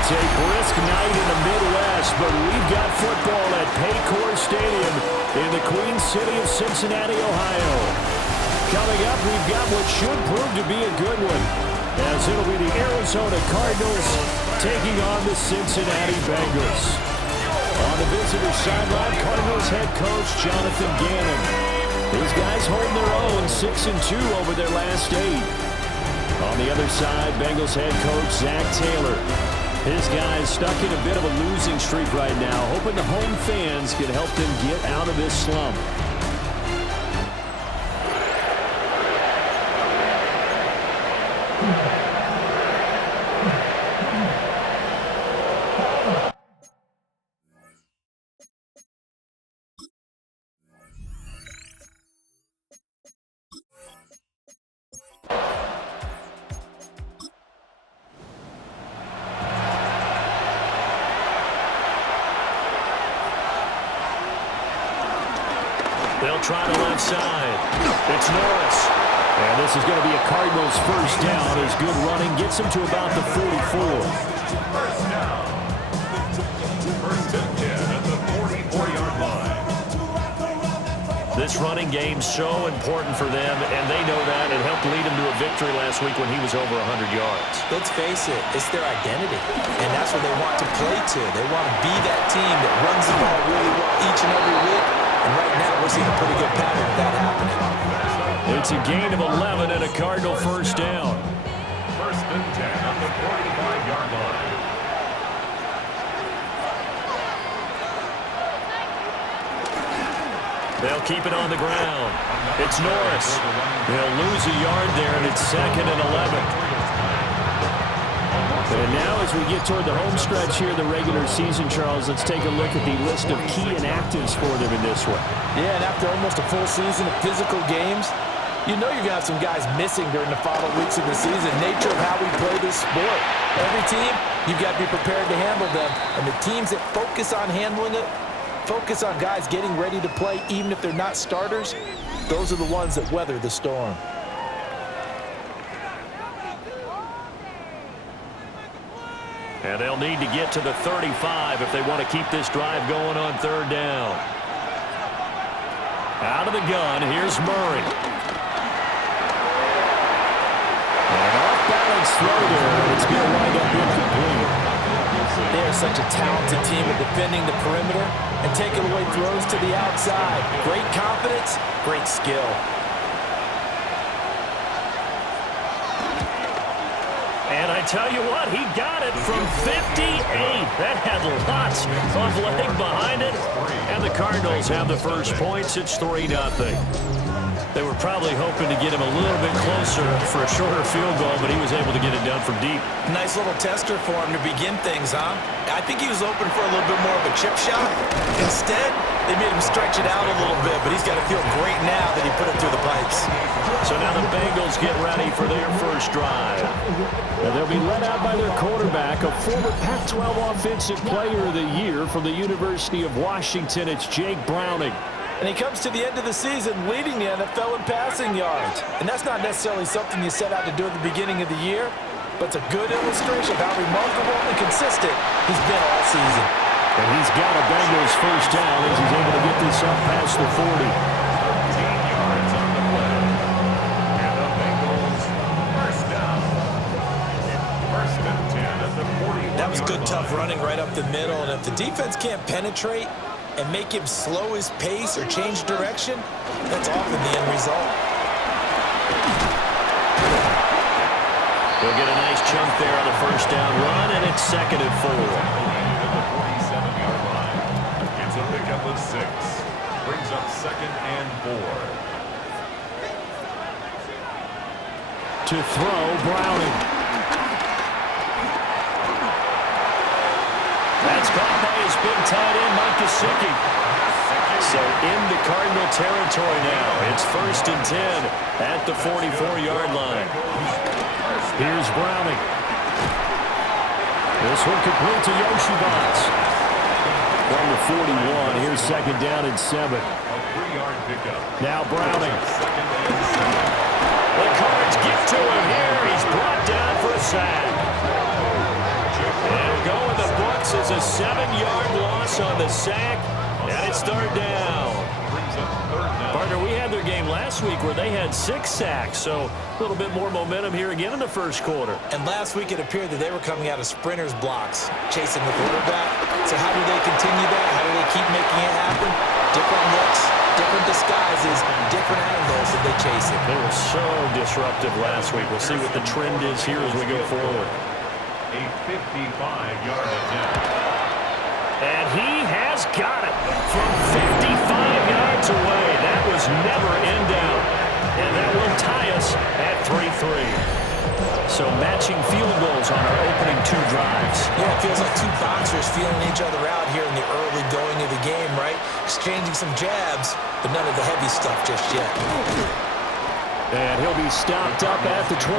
It's a brisk night in the Midwest, but we've got football at Paycor Stadium in the Queen City of Cincinnati, Ohio. Coming up, we've got what should prove to be a good one, as it'll be the Arizona Cardinals taking on the Cincinnati Bengals. On the visitor sideline, Cardinals head coach Jonathan Gannon. These guys holding their own, 6-2 over their last 8. On the other side, Bengals head coach Zach Taylor. His guys stuck in a bit of a losing streak right now, hoping the home fans can help them get out of this slump. They'll try the left side. It's Norris. And this is going to be a Cardinals first down as good running gets them to about the 44. First down. First and 10 at the 44-yard line. This running game's so important for them, and they know that. It helped lead them to a victory last week when he was over 100 yards. Let's face it, it's their identity, and that's what they want to play to. They want to be that team that runs the ball really well each and every week. And right now, we're seeing a pretty good pattern of that happening. It's a gain of 11 and a Cardinal first down. First and 10 at the 45-yard line. They'll keep it on the ground. It's Norris. They'll lose a yard there, and it's 2nd and 11. And now as we get toward the home stretch here, the regular season, Charles, let's take a look at the list of key inactives for them in this one. Yeah, and after almost a full season of physical games, you know you're going to have some guys missing during the final weeks of the season. Nature of how we play this sport. Every team, you've got to be prepared to handle them. And the teams that focus on handling it, focus on guys getting ready to play, even if they're not starters, those are the ones that weather the storm. And they'll need to get to the 35 if they want to keep this drive going on third down. Out of the gun, here's Murray. An off-balance throw there, and it's going to wind up incomplete. They are such a talented team at defending the perimeter and taking away throws to the outside. Great confidence, great skill. And I tell you what, he got it from 58. That had lots of leg behind it. And the Cardinals have the first points. It's 3-0. They were probably hoping to get him a little bit closer for a shorter field goal, but he was able to get it done from deep. Nice little tester for him to begin things, huh? I think he was open for a little bit more of a chip shot. Instead, they made him stretch it out a little bit, but he's got to feel great now that he put it through the pipes. So now the Bengals get ready for their first drive. And they'll be led out by their quarterback, a former Pac-12 Offensive Player of the Year from the University of Washington. It's Jake Browning. And he comes to the end of the season leading the NFL in passing yards. And that's not necessarily something you set out to do at the beginning of the year, but it's a good illustration of how remarkable and consistent he's been all season. And he's got a Bengals first down as he's able to get this up past the 40. 13 yards on the play. And the Bengals first down. First and 10 at the 41-yard line. That was good, tough running right up the middle. And if the defense can't penetrate and make him slow his pace or change direction, that's often the end result. He'll get a nice chunk there on the first down run, and it's 2nd and 4. At the 47-yard line. It's a pickup of 6. Brings up 2nd and 4. To throw, Browning. That's caught by his big tight end, Mike Gesicki. So into Cardinal territory now. It's 1st and 10 at the 44-yard line. Here's Browning. This one complete to Yoshivas. From the 41, here's 2nd down and 7. A 3-yard pickup. Now Browning. 2nd and 7. The Cards get to him here. He's brought down for a sack. And it'll go a 7-yard loss on the sack, and it's third down. Partner, we had their game last week where they had 6 sacks, so a little bit more momentum here again in the first quarter. And last week it appeared that they were coming out of sprinters blocks, chasing the quarterback. So how do they continue that? How do they keep making it happen? Different looks, different disguises, different angles that they chase it. They were so disruptive last week. We'll see what the trend is here as we go forward. A 55-yard attempt. And he has got it from 55 yards away. That was never in doubt. And that will tie us at 3-3. So matching field goals on our opening 2 drives. Yeah, it feels like 2 boxers feeling each other out here in the early going of the game, right? Exchanging some jabs, but none of the heavy stuff just yet. And he'll be stopped up at the 25.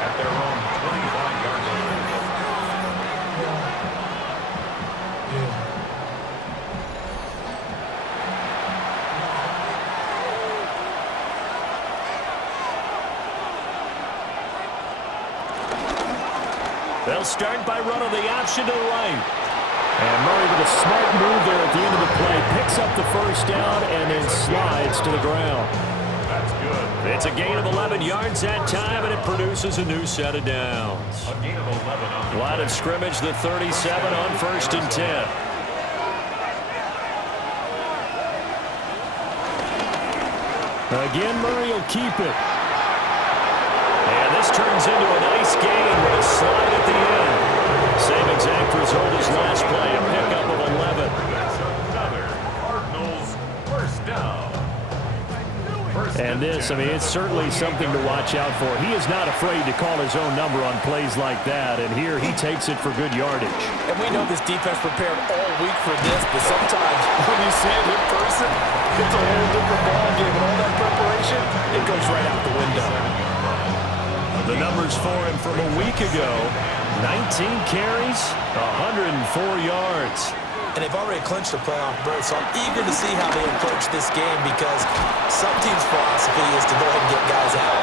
At their own 25-yard line. They'll start by running the option to the right. And Murray with a smart move there at the end of the play. Picks up the first down and then slides to the ground. That's good. It's a gain of 11 yards that time, and it produces a new set of downs. A gain of 11 on the Line of scrimmage, the 37 on 1st and 10. Again, Murray will keep it. And this turns into a nice gain with a slide at the end. Same exact result as last play, a pickup of 11. That's another Cardinals first down. And this, I mean, it's certainly something to watch out for. He is not afraid to call his own number on plays like that, and here he takes it for good yardage. And we know this defense prepared all week for this, but sometimes when you see it in person, it's a whole different ballgame, and all that preparation, it goes right out the window. The numbers for him from a week ago, 19 carries, 104 yards. And they've already clinched a playoff berth, so I'm eager to see how they approach this game because some teams' philosophy is to go ahead and get guys out.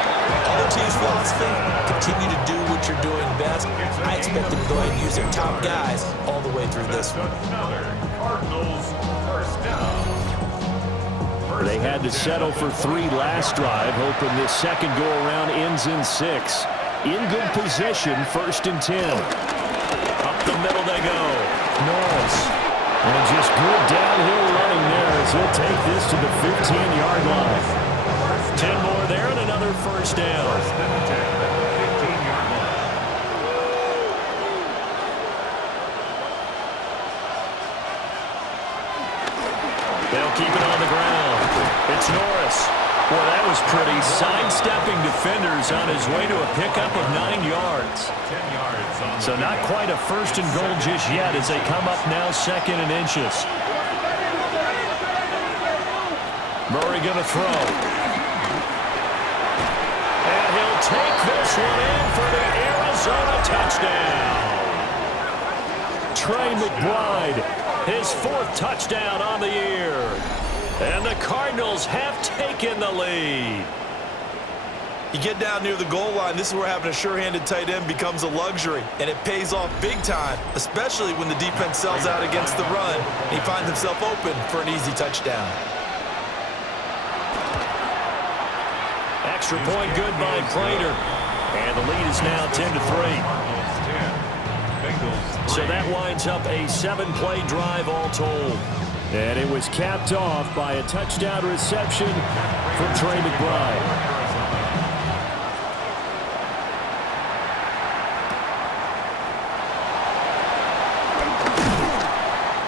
Other teams' philosophy, continue to do what you're doing best. I expect them to go ahead and use their top guys all the way through this one. Another Cardinals first down. They had to settle for 3 last drive, hoping this second go-around ends in 6. In good position, 1st and 10. Up the middle they go. Norris. And just good downhill running there as he'll take this to the 15-yard line. 10 more there and another first down. First and 10 at the 15-yard line. They'll keep it on the ground. It's Norris. Boy, that was pretty. Sidestepping defenders on his way to a pickup of 9 yards. 10 yards on So not quite a 1st and goal just yet as they come up now 2nd and inches. Murray going to throw. And he'll take this one in for the Arizona touchdown. Trey McBride, his 4th touchdown on the year. And the Cardinals have taken the lead. You get down near the goal line, this is where having a sure-handed tight end becomes a luxury, and it pays off big time, especially when the defense sells out against the run, and he finds himself open for an easy touchdown. Extra point good by Prater. And the lead is now 10-3. So that winds up a 7-play drive all told. And it was capped off by a touchdown reception from Trey McBride.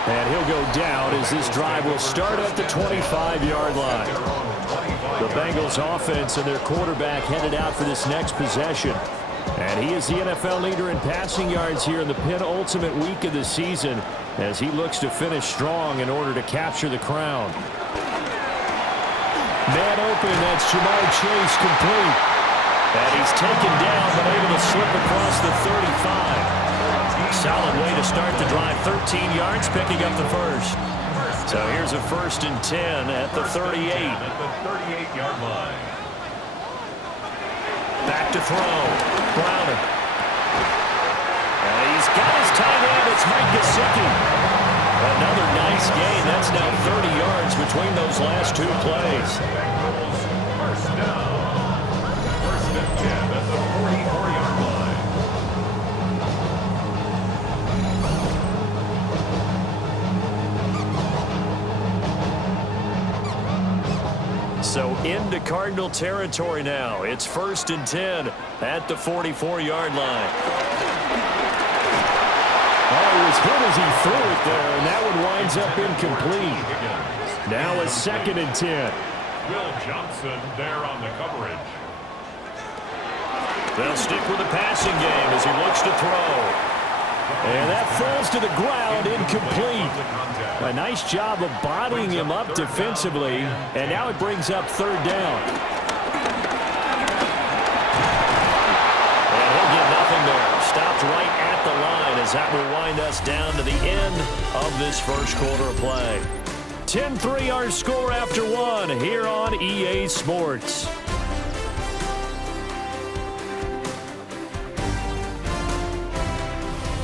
And he'll go down as this drive will start at the 25-yard line. The Bengals offense and their quarterback headed out for this next possession. And he is the NFL leader in passing yards here in the penultimate week of the season as he looks to finish strong in order to capture the crown. Man open, that's Jamar Chase complete. And he's taken down but able to slip across the 35. Solid way to start the drive, 13 yards, picking up the first. So here's a 1st and 10 at the 38. At the 38-yard line. Back to throw. Browner. And he's got his Another nice gain. That's now 30 yards between those last two plays. Bengals first down. First and 10 at the 44-yard line. So into Cardinal territory now. It's first and 10 at the 44-yard line. Oh, he was hit as he threw it there, and that one winds up incomplete. Now a second and 10. Will Johnson there on the coverage. They'll stick with the passing game as he looks to throw. And that falls to the ground, incomplete. A nice job of bodying him up defensively, and now it brings up third down. And he'll get nothing there. Stopped right at the line as that will wind us down to the end of this first quarter of play. 10-3 our score after one here on EA Sports.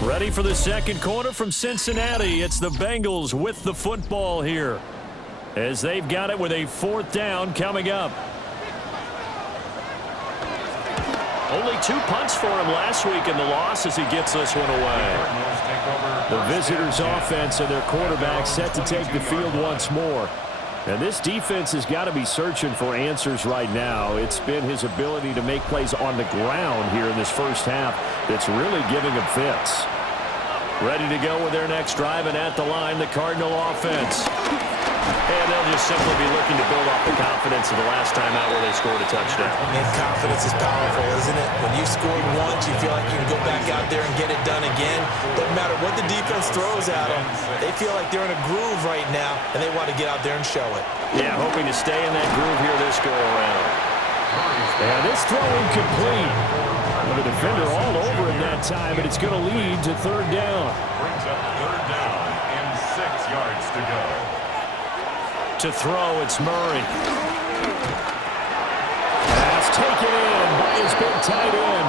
Ready for the second quarter from Cincinnati. It's the Bengals with the football here as they've got it with a fourth down coming up. Only 2 punts for him last week in the loss as he gets this one away. The visitors' offense and their quarterback set to take the field once more. And this defense has got to be searching for answers right now. It's been his ability to make plays on the ground here in this first half that's really giving him fits. Ready to go with their next drive, and at the line, the Cardinal offense. And they'll just simply be looking to build off the confidence of the last time out where they scored a touchdown. And confidence is powerful, isn't it? When you scored once, you feel like you can go back out there and get it done again. Doesn't matter what the defense throws at them. They feel like they're in a groove right now, and they want to get out there and show it. Yeah, hoping to stay in that groove here this go-around. And this throw incomplete. The defender all over him that time, and it's going to lead to third down. Brings up third down and 6 yards to go. To throw, it's Murray. Pass taken in by his big tight end.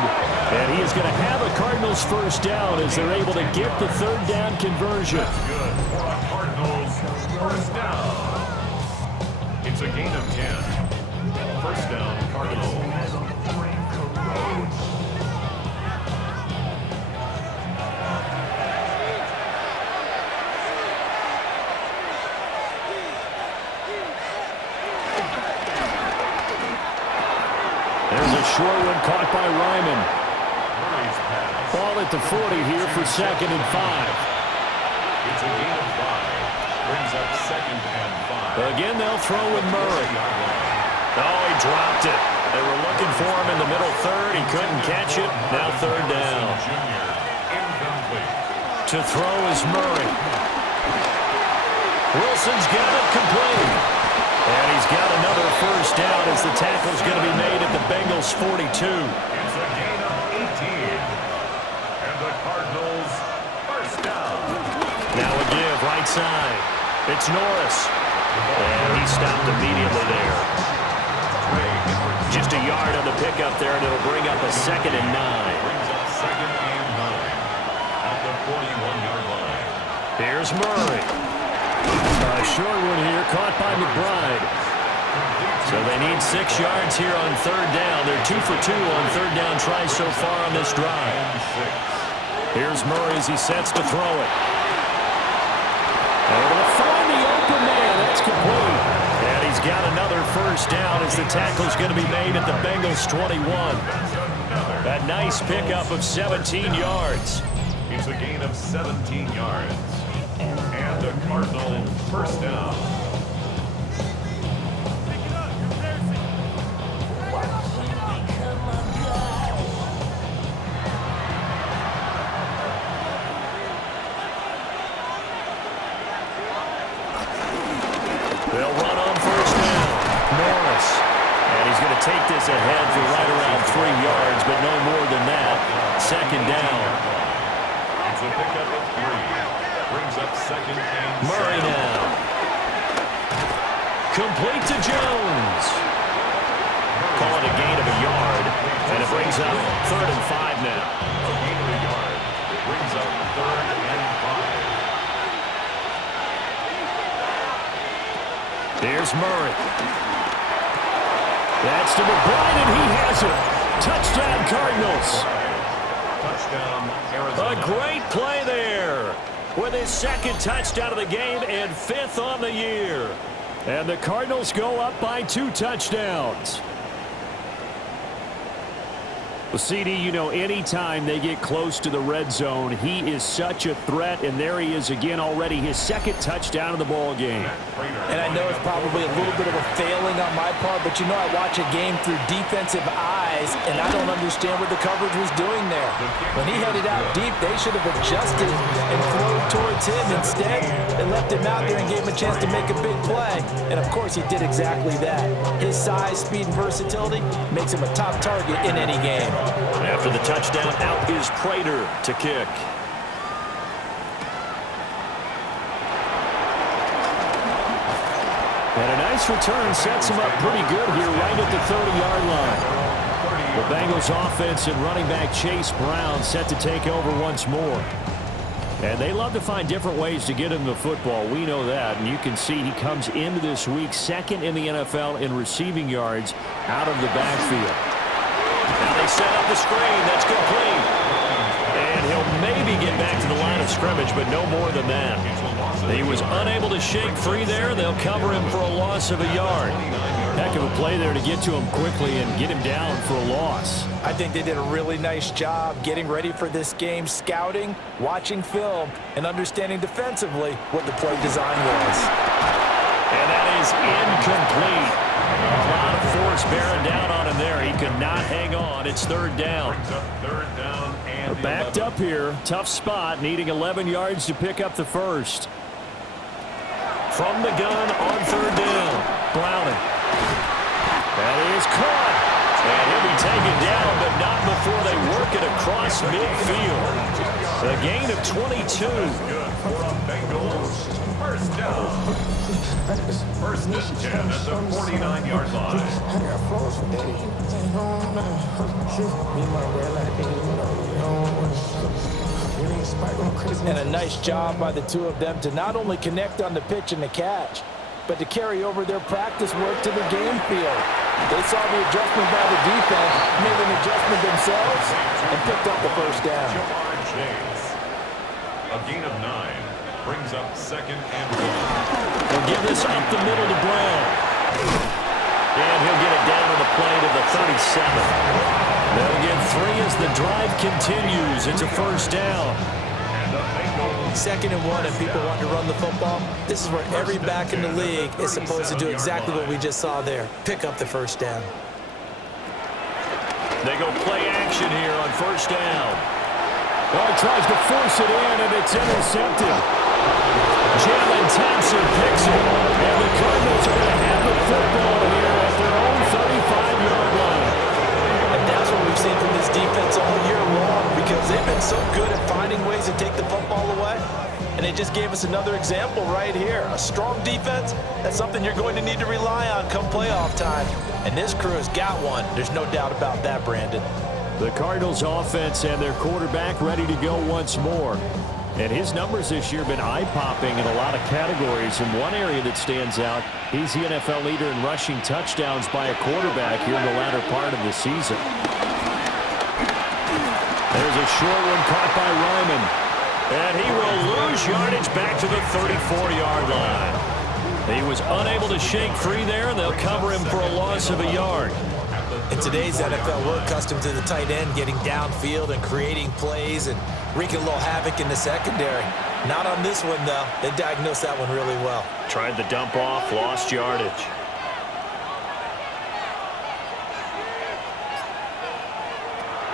And he is going to have a Cardinals first down as they're able to get the third down conversion. That's good for a Cardinals first down. It's a gain of 10. First down, Cardinals. There's a short one caught by Ryman. Ball at the 40 here for second and 5. It's a gain of 5. Brings up second and 5. Again, they'll throw with Murray. Oh, he dropped it. They were looking for him in the middle third. He couldn't catch it. Now third down. To throw is Murray. Wilson's got it complete. And he's got another first down as the tackle's going to be made at the Bengals 42. It's a gain of 18. And the Cardinals first down. Now a give right side. It's Norris. And he stopped immediately there. Just a yard on the pickup there, and it'll bring up a second and 9. Brings up second and 9 at the 41-yard line. Here's Murray. A short one here, caught by McBride. So they need 6 yards here on third down. They're 2 for 2 on third down tries so far on this drive. Here's Murray as he sets to throw it. Able to find the open man. That's complete. And he's got another first down as the tackle's going to be made at the Bengals 21. That nice pickup of 17 yards. It's a gain of 17 yards. And a Cardinal first down. They'll run on first down. Norris. And he's going to take this ahead for right around 3 yards, but no more than that. Second down. It's a pickup of 3. Brings up second and Murray 7. now. Complete to Jones. Call it a gain of a yard, and it brings up third and 5 now. A gain of a yard. Brings up third and 5. Here's Murray. That's to McBride, and he has it. Touchdown, Cardinals. Touchdown, Arizona. A great play there with his second touchdown of the game and 5th on the year. And the Cardinals go up by 2 touchdowns. Well, CD, you know, anytime they get close to the red zone, he is such a threat, and there he is again already, his second touchdown of the ball game. And I know it's probably a little bit of a failing on my part, but you know I watch a game through defensive eyes, and I don't understand what the coverage was doing there. When he headed out deep, they should have adjusted and flowed towards him. Instead, they left him out there and gave him a chance to make a big play. And, of course, he did exactly that. His size, speed, and versatility makes him a top target in any game. After the touchdown, out is Prater to kick. And a nice return sets him up pretty good here right at the 30-yard line. The Bengals offense and running back Chase Brown set to take over once more. And they love to find different ways to get him the football. We know that. And you can see he comes into this week second in the NFL in receiving yards out of the backfield. Now they set up the screen. That's complete. And he'll maybe get back to the line of scrimmage, but no more than that. He was unable to shake free there. They'll cover him for a loss of a yard. Heck of a play there to get to him quickly and get him down for a loss. I think they did a really nice job getting ready for this game, scouting, watching film, and understanding defensively what the play design was. And that is incomplete. A lot of force bearing down on him there. He could not hang on. It's third down. We're backed up here. Tough spot, needing 11 yards to pick up the first. From the gun on third down. Browning. That is caught. And he'll be taken down, but not before they work it across midfield. A gain of 22. For a Bengals first down. First and 10 at the 49-yard line. And a nice job by the two of them to not only connect on the pitch and the catch, but to carry over their practice work to the game field. They saw the adjustment by the defense, made an adjustment themselves, and picked up the first down. A gain of 9 brings up second and 1. He'll give this up the middle to Brown. And he'll get it down to the play to the 37. They'll get 3 as the drive continues. It's a first down. Second and 1, and people want to run the football. This is where every back in the league is supposed to do exactly what we just saw there. Pick up the first down. They go play action here on first down. Oh, he tries to force it in, and it's intercepted. Jalen Thompson picks it, and the Cardinals are going to have the football here at their own 35-yard line. And that's what we've seen from this defense all year long, because they've been so good at finding ways to take the football away. And they just gave us another example right here. A strong defense, that's something you're going to need to rely on come playoff time. And this crew has got one. There's no doubt about that, Brandon. The Cardinals offense and their quarterback ready to go once more. And his numbers this year have been eye-popping in a lot of categories. In one area that stands out, he's the NFL leader in rushing touchdowns by a quarterback here in the latter part of the season. There's a short one caught by Ryman. And he will lose yardage back to the 34-yard line. He was unable to shake free there, and they'll cover him for a loss of a yard. In today's NFL, we're accustomed to the tight end getting downfield and creating plays and wreaking a little havoc in the secondary. Not on this one, though. They diagnosed that one really well. Tried the dump off, lost yardage.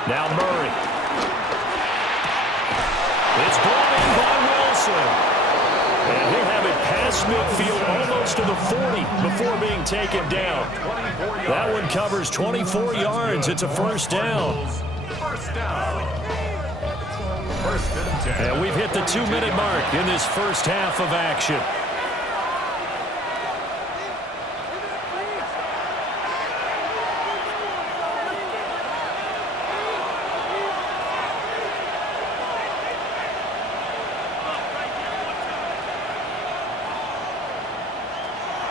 Now Murray. It's brought in by Wilson. And he'll have it past midfield almost to the 40 before being taken down. That one covers 24 yards. It's a first down. First down. First and 10. And we've hit the 2-minute mark in this first half of action.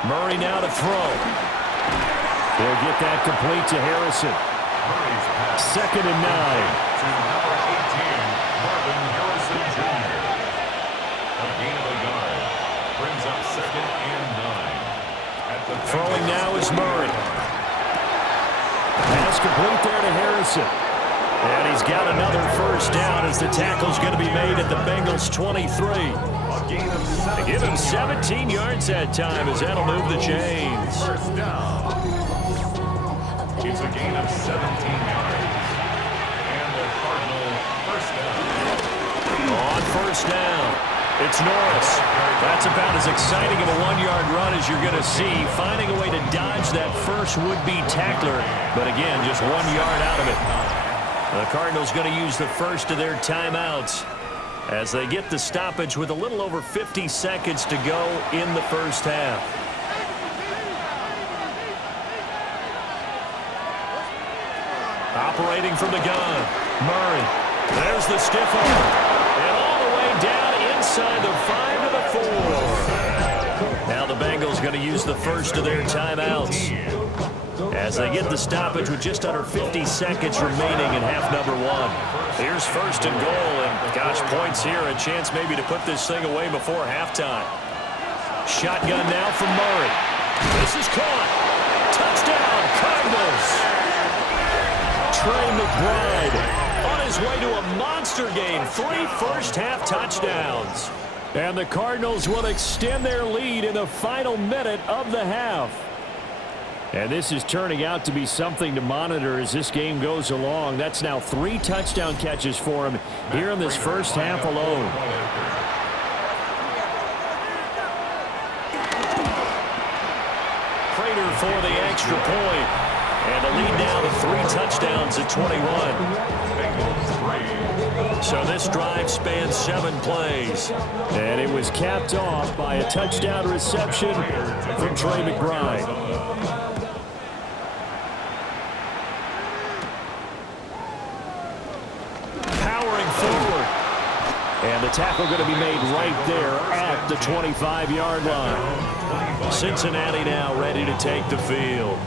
Murray now to throw. He'll get that complete to Harrison. 2nd and 9. To number 18, Marvin Harrison Jr. A gain of a yard. Brings up 2nd and 9. At the Throwing now is Murray. Pass complete there to Harrison. And he's got another first down as the tackle's going to be made at the Bengals 23. They give him 17 yards that time as that'll move the chains. First down. It's a gain of 17 yards. And the Cardinal first down. On first down, it's Norris. That's about as exciting of a 1-yard run as you're going to see. Finding a way to dodge that first would-be tackler. But again, just 1 yard out of it. The Cardinals going to use the first of their timeouts as they get the stoppage with a little over 50 seconds to go in the first half. Operating from the gun, Murray. There's the stiff arm. And all the way down inside the 5 to the 4. Now the Bengals going to use the first of their timeouts as they get the stoppage with just under 50 seconds remaining in half number 1. Here's 1st and goal, and gosh, points here, a chance maybe to put this thing away before halftime. Shotgun now from Murray. This is caught. Touchdown, Cardinals. Trey McBride on his way to a monster game. 3 first-half touchdowns. And the Cardinals will extend their lead in the final minute of the half. And this is turning out to be something to monitor as this game goes along. That's now 3 touchdown catches for him here in this first half alone. Prater for the extra point. And the lead now to 3 touchdowns at 21. So this drive spans 7 plays. And it was capped off by a touchdown reception from Trey McBride. And the tackle going to be made right there at the 25-yard line. Cincinnati now ready to take the field.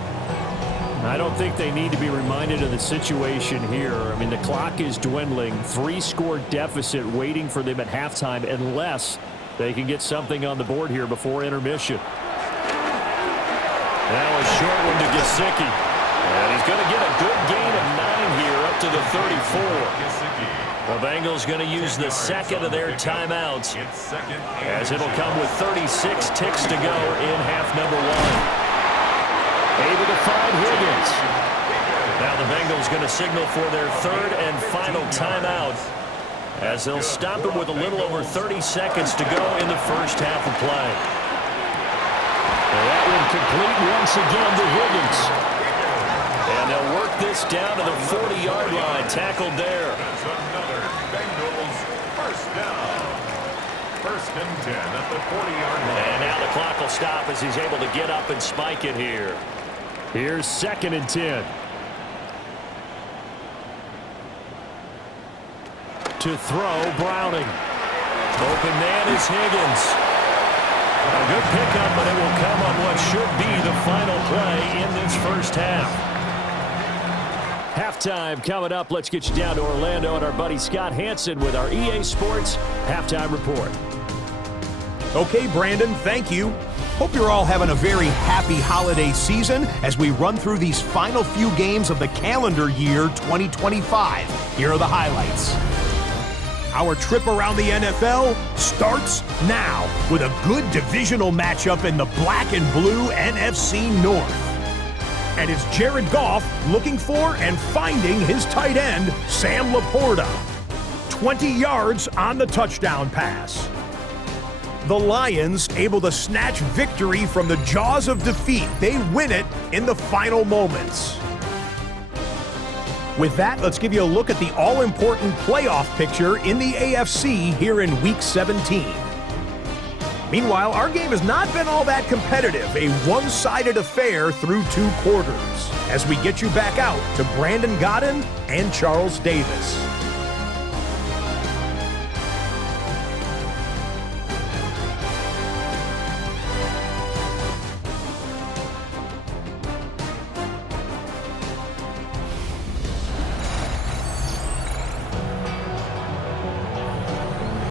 I don't think they need to be reminded of the situation here. I mean, the clock is dwindling. 3-score deficit waiting for them at halftime unless they can get something on the board here before intermission. Now a short one to Gesicki. And he's going to get a good gain of 9 here up to the 34. The Bengals going to use the second of their timeouts as it'll come with 36 ticks to go in half number 1. Able to find Higgins. Now the Bengals going to signal for their 3rd and final timeout as they'll stop it with a little over 30 seconds to go in the first half of play. And that one complete once again to Higgins. And they'll work this down to the 40-yard line, tackled there. Bengals first down. 1st and 10 at the 40-yard line. And now the clock will stop as he's able to get up and spike it here. Here's 2nd and 10. To throw, Browning. Open man is Higgins. A good pickup, but it will come on what should be the final play in this first half. Halftime coming up. Let's get you down to Orlando and our buddy Scott Hansen with our EA Sports Halftime Report. Okay, Brandon, thank you. Hope you're all having a very happy holiday season as we run through these final few games of the calendar year 2025. Here are the highlights. Our trip around the NFL starts now with a good divisional matchup in the black and blue NFC North. And it's Jared Goff looking for and finding his tight end, Sam Laporta. 20 yards on the touchdown pass. The Lions able to snatch victory from the jaws of defeat. They win it in the final moments. With that, let's give you a look at the all-important playoff picture in the AFC here in Week 17. Meanwhile, our game has not been all that competitive, a one-sided affair through 2 quarters, as we get you back out to Brandon Godden and Charles Davis.